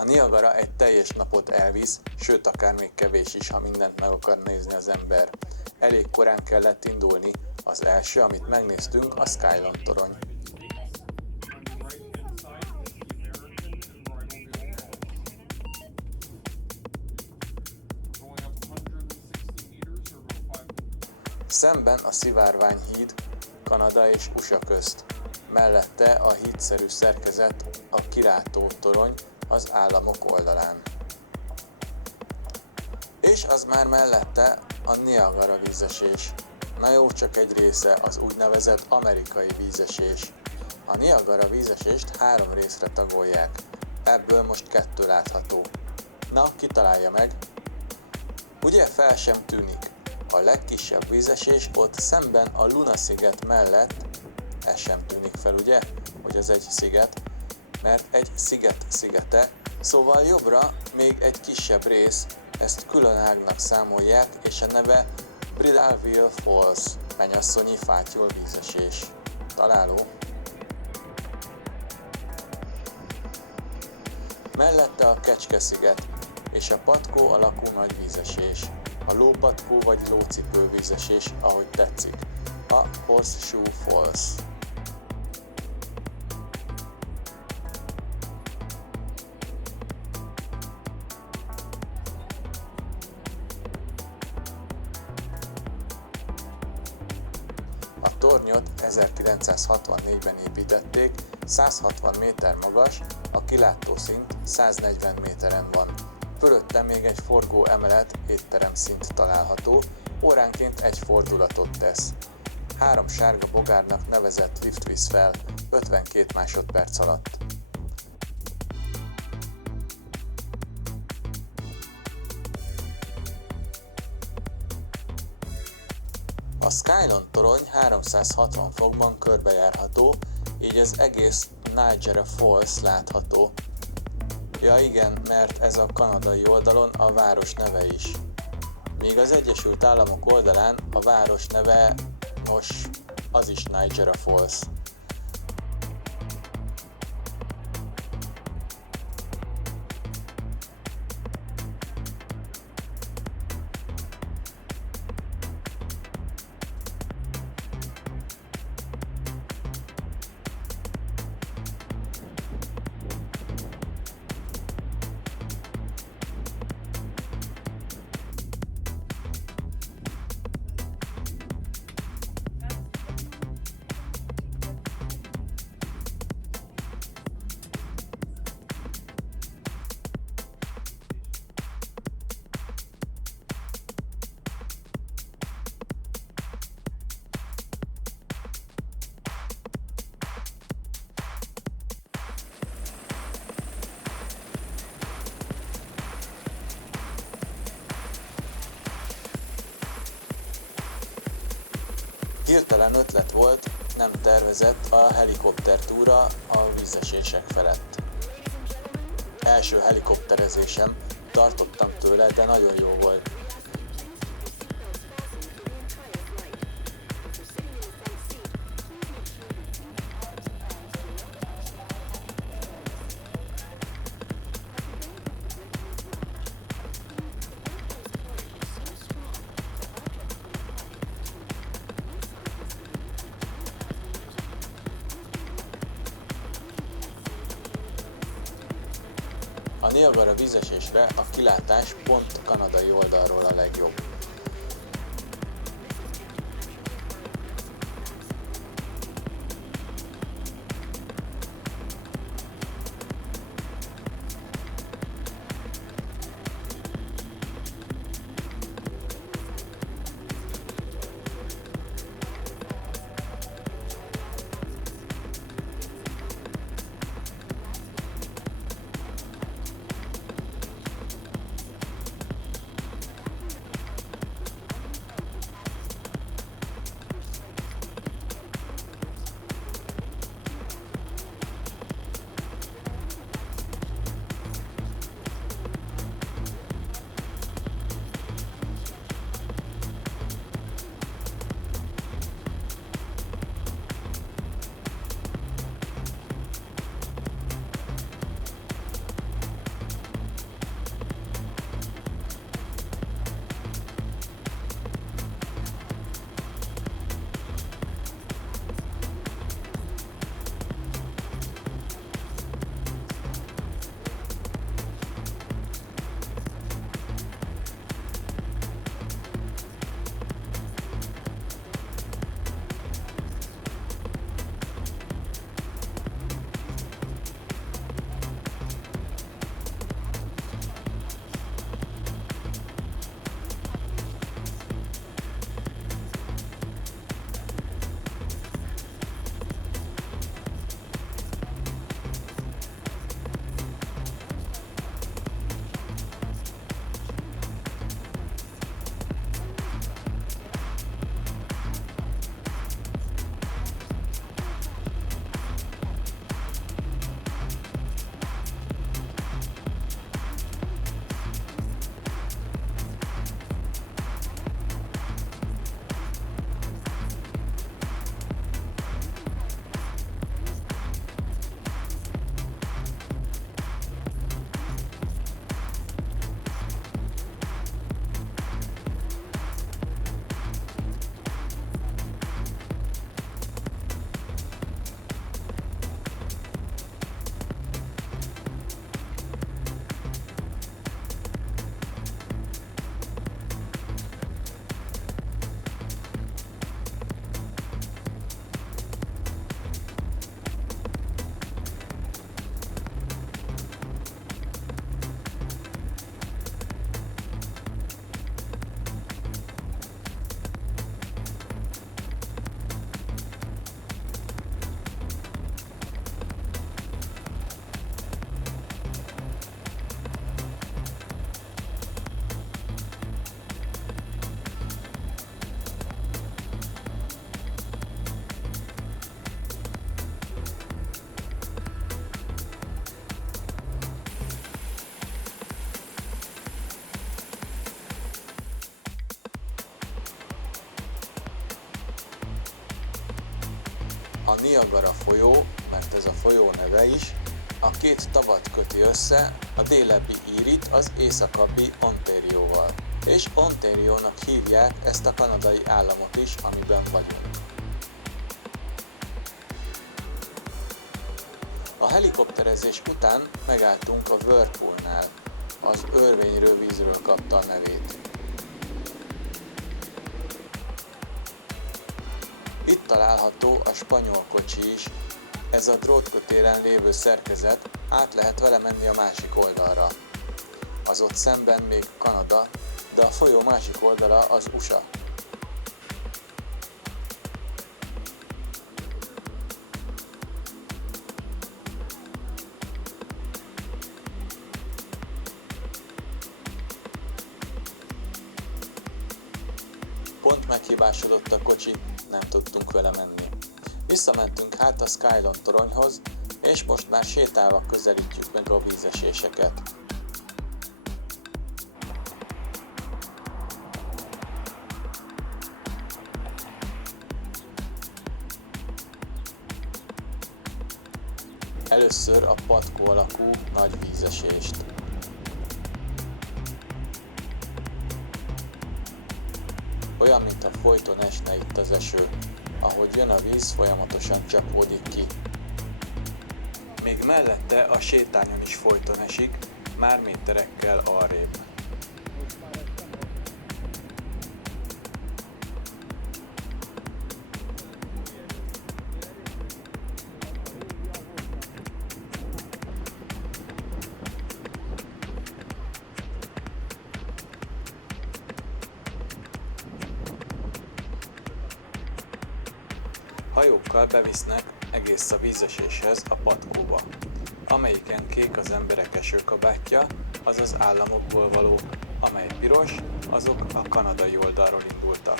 A Niagara egy teljes napot elvisz, sőt akár még kevés is, ha mindent meg akar nézni az ember. Elég korán kellett indulni, az első, amit megnéztünk, a Skylon torony. Szemben a szivárványhíd Kanada és USA közt. Mellette a hídszerű szerkezet, a kilátó torony az államok oldalán. És az már mellette a Niagara vízesés. Na jó, csak egy része, az úgynevezett amerikai vízesés. A Niagara vízesést 3 részre tagolják, ebből most 2 látható. Na, ki találja meg? Ugye fel sem tűnik. A legkisebb vízesés ott szemben a Luna-sziget mellett, ez sem tűnik fel, ugye, hogy az egy sziget, mert egy sziget szigete, szóval jobbra még egy kisebb rész, ezt külön ágnak számolják, és a neve Bridalveil Falls, mennyasszonyi fátyol vízesés. Találó? Mellette a Kecske-sziget és a patkó alakú nagy vízesés. A lópatkó vagy lócipő vízesés, ahogy tetszik. A Horseshoe Falls. A tornyot 1964-ben építették, 160 méter magas, a kilátószint 140 méteren van. Fölötte még egy forgó emelet, étterem szint található, óránként egy fordulatot tesz. 3 sárga bogárnak nevezett lift visz fel 52 másodperc alatt. A Skylon torony 360 fokban körbejárható, így az egész Niagara Falls látható. Ja igen, mert ez a kanadai oldalon a város neve is. Míg az Egyesült Államok oldalán a város neve, nos, az is Niagara Falls. Hirtelen ötlet volt, nem tervezett a helikoptertúra a vízesések felett. Első helikopterezésem, tartottam tőle, de nagyon jó volt. A Niagara vízesésre a kilátás pont kanadai oldalról a legjobb. A Niagara folyó, mert ez a folyó neve is, a két tavat köti össze, a délebbi Erie-t az északabbi Ontarioval. És Ontarionak hívják ezt a kanadai államot is, amiben vagyunk. A helikopterezés után megálltunk a Whirlpoolnál, az örvényről vízről kapta a nevét. Itt található a spanyol kocsi is, ez a drótkötélen lévő szerkezet, át lehet vele menni a másik oldalra. Az ott szemben még Kanada, de a folyó másik oldala az USA. Pont meghibásodott a kocsi, nem tudtunk vele menni. Visszamentünk hát a Skylon toronyhoz, és most már sétálva közelítjük meg a vízeséseket. Először a patkó alakú nagy vízesést. Olyan, mintha folyton esne itt az eső. Ahogy jön a víz, folyamatosan csapódik ki. Még mellette a sétányon is folyton esik, már méterekkel arrébb. Hajókkal bevisznek egész a vízeséshez a patkóba, amelyiken kék az emberek esőkabátja, az az államokból való, amely piros, azok a kanadai oldalról indultak.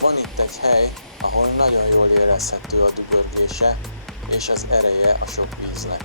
Van itt egy hely, ahol nagyon jól érezhető a dübörgése és az ereje a sok víznek.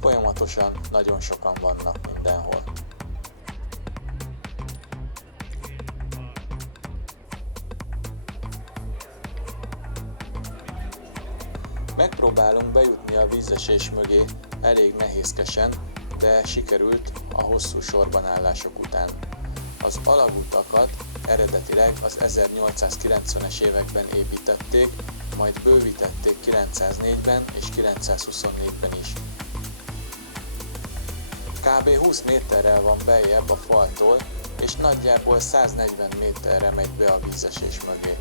Folyamatosan nagyon sokan vannak mindenhol. Megpróbálunk bejutni a vízesés mögé elég nehézkesen, de sikerült a hosszú sorbanállások után. Az alagutakat eredetileg az 1890-es években építették, majd bővítették 904-ben és 924-ben is. Kb. 20 méterrel van beljebb a faltól, és nagyjából 140 méterre megy be a vízesés mögé.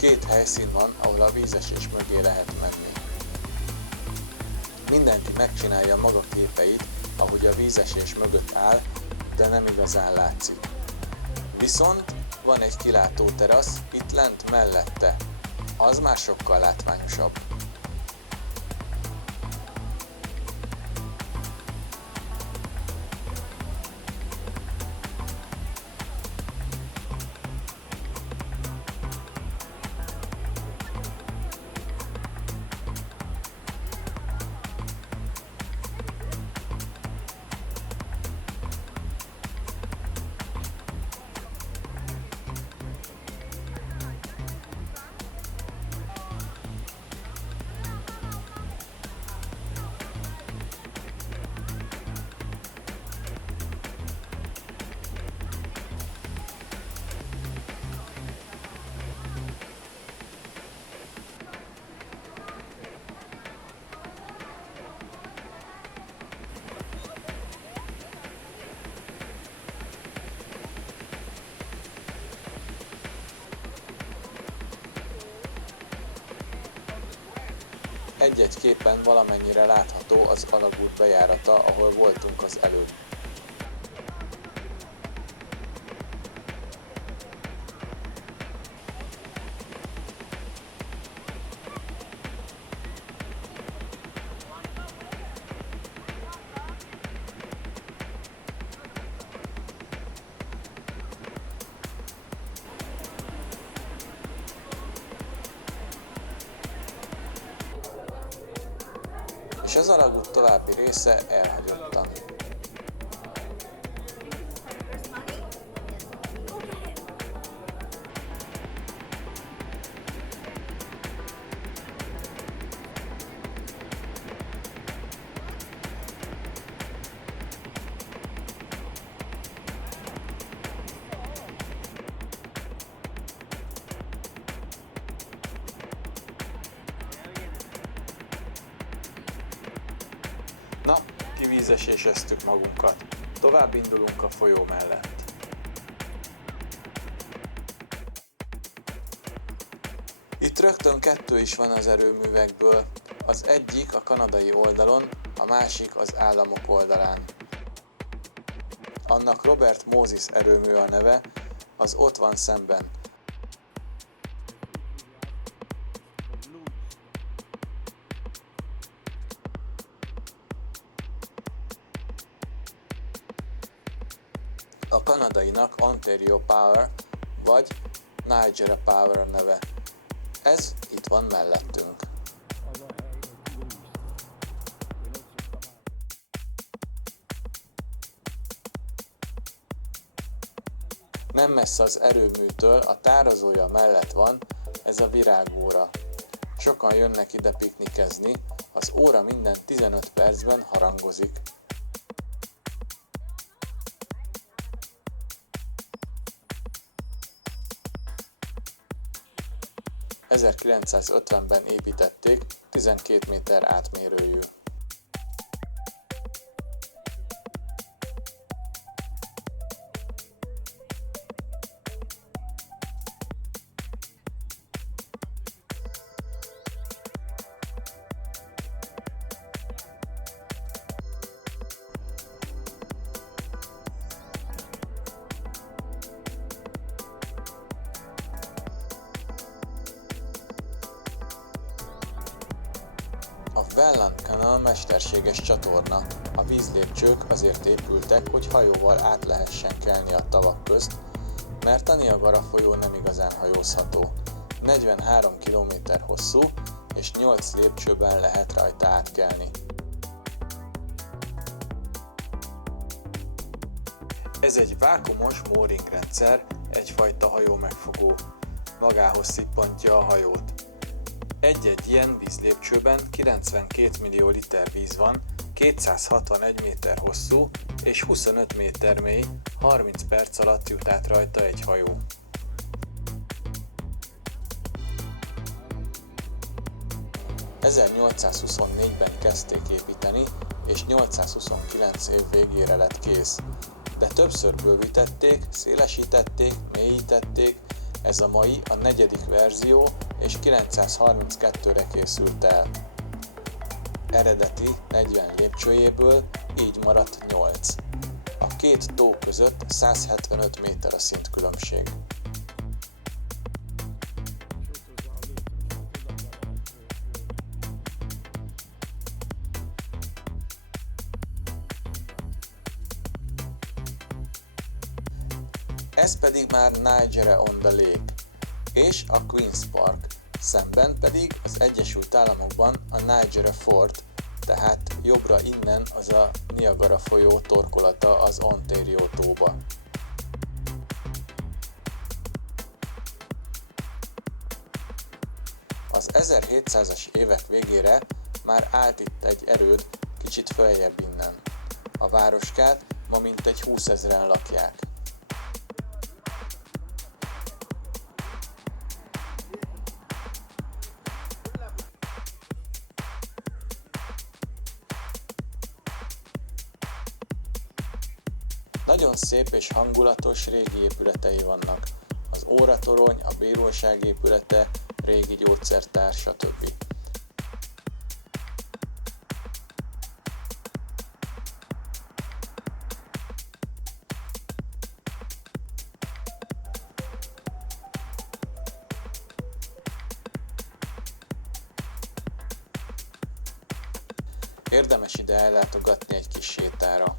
Két helyszín van, ahol a vízesés mögé lehet menni. Mindenki megcsinálja maga képeit, ahogy a vízesés mögött áll, de nem igazán látszik. Viszont van egy kilátóterasz itt lent mellette, az már sokkal látványosabb. Egy-egy képen valamennyire látható az alagút bejárata, ahol voltunk az előbb. És az alagút további része elhagyottan. Na, kivízeséseztük magunkat. Tovább indulunk a folyó mellett. Itt rögtön kettő is van az erőművekből. Az egyik a kanadai oldalon, a másik az államok oldalán. Annak Robert Moses erőmű a neve, az ott van szemben. A kanadainak Ontario Power vagy Niagara Power neve. Ez itt van mellettünk. Nem messze az erőműtől, a tározója mellett van ez a virágóra. Sokan jönnek ide piknikezni, az óra minden 15 percben harangozik. ...1950-ben építették, 12 méter átmérőjű. A Welland Canal mesterséges csatorna. A vízlépcsők azért épültek, hogy hajóval át lehessen kelni a tavak közt, mert a Niagara folyó nem igazán hajózható. 43 km hosszú, és 8 lépcsőben lehet rajta átkelni. Ez egy vákumos mooring rendszer, egyfajta hajómegfogó. Magához szippantja a hajót. Egy-egy ilyen vízlépcsőben 92 millió liter víz van, 261 méter hosszú és 25 méter mély, 30 perc alatt jut át rajta egy hajó. ...1824-ben kezdték építeni, és 829 év végére lett kész. De többször bővítették, szélesítették, mélyítették, ez a mai a 4. verzió, és 932-re készült el. Eredeti 40 lépcsőjéből így maradt 8. A két tó között 175 méter a szintkülönbség. Ez pedig már Niagara on the Lake és a Queen's Park, szemben pedig az Egyesült Államokban a Niagara Fort, tehát jobbra innen az a Niagara folyó torkolata az Ontario tóba. Az 1700-as évek végére már állt itt egy erőd kicsit följebb innen. A városkát ma mintegy 20 000-en lakják. Nagyon szép és hangulatos régi épületei vannak. Az óratorony, a bíróság épülete, régi gyógyszertár, stb. Érdemes ide ellátogatni egy kis sétára.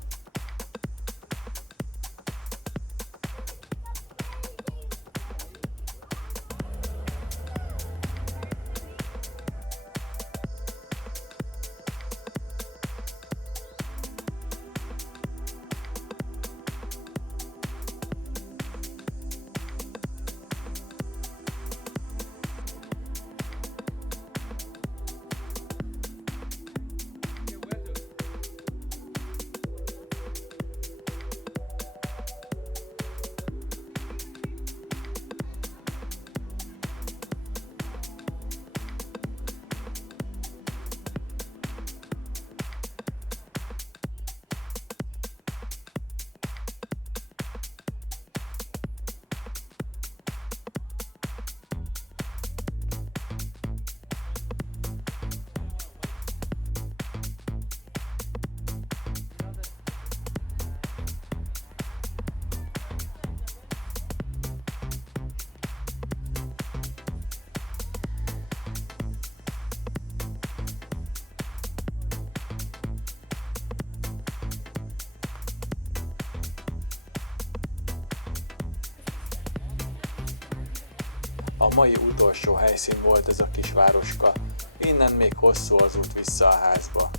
A mai utolsó helyszín volt ez a kis városka, innen még hosszú az út vissza a házba.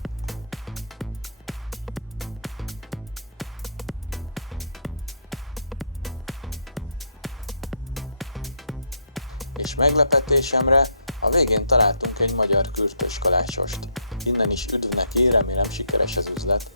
És meglepetésemre a végén találtunk egy magyar kürtös kalácsost. Innen is üdvnek ér, remélem sikeres az üzlet.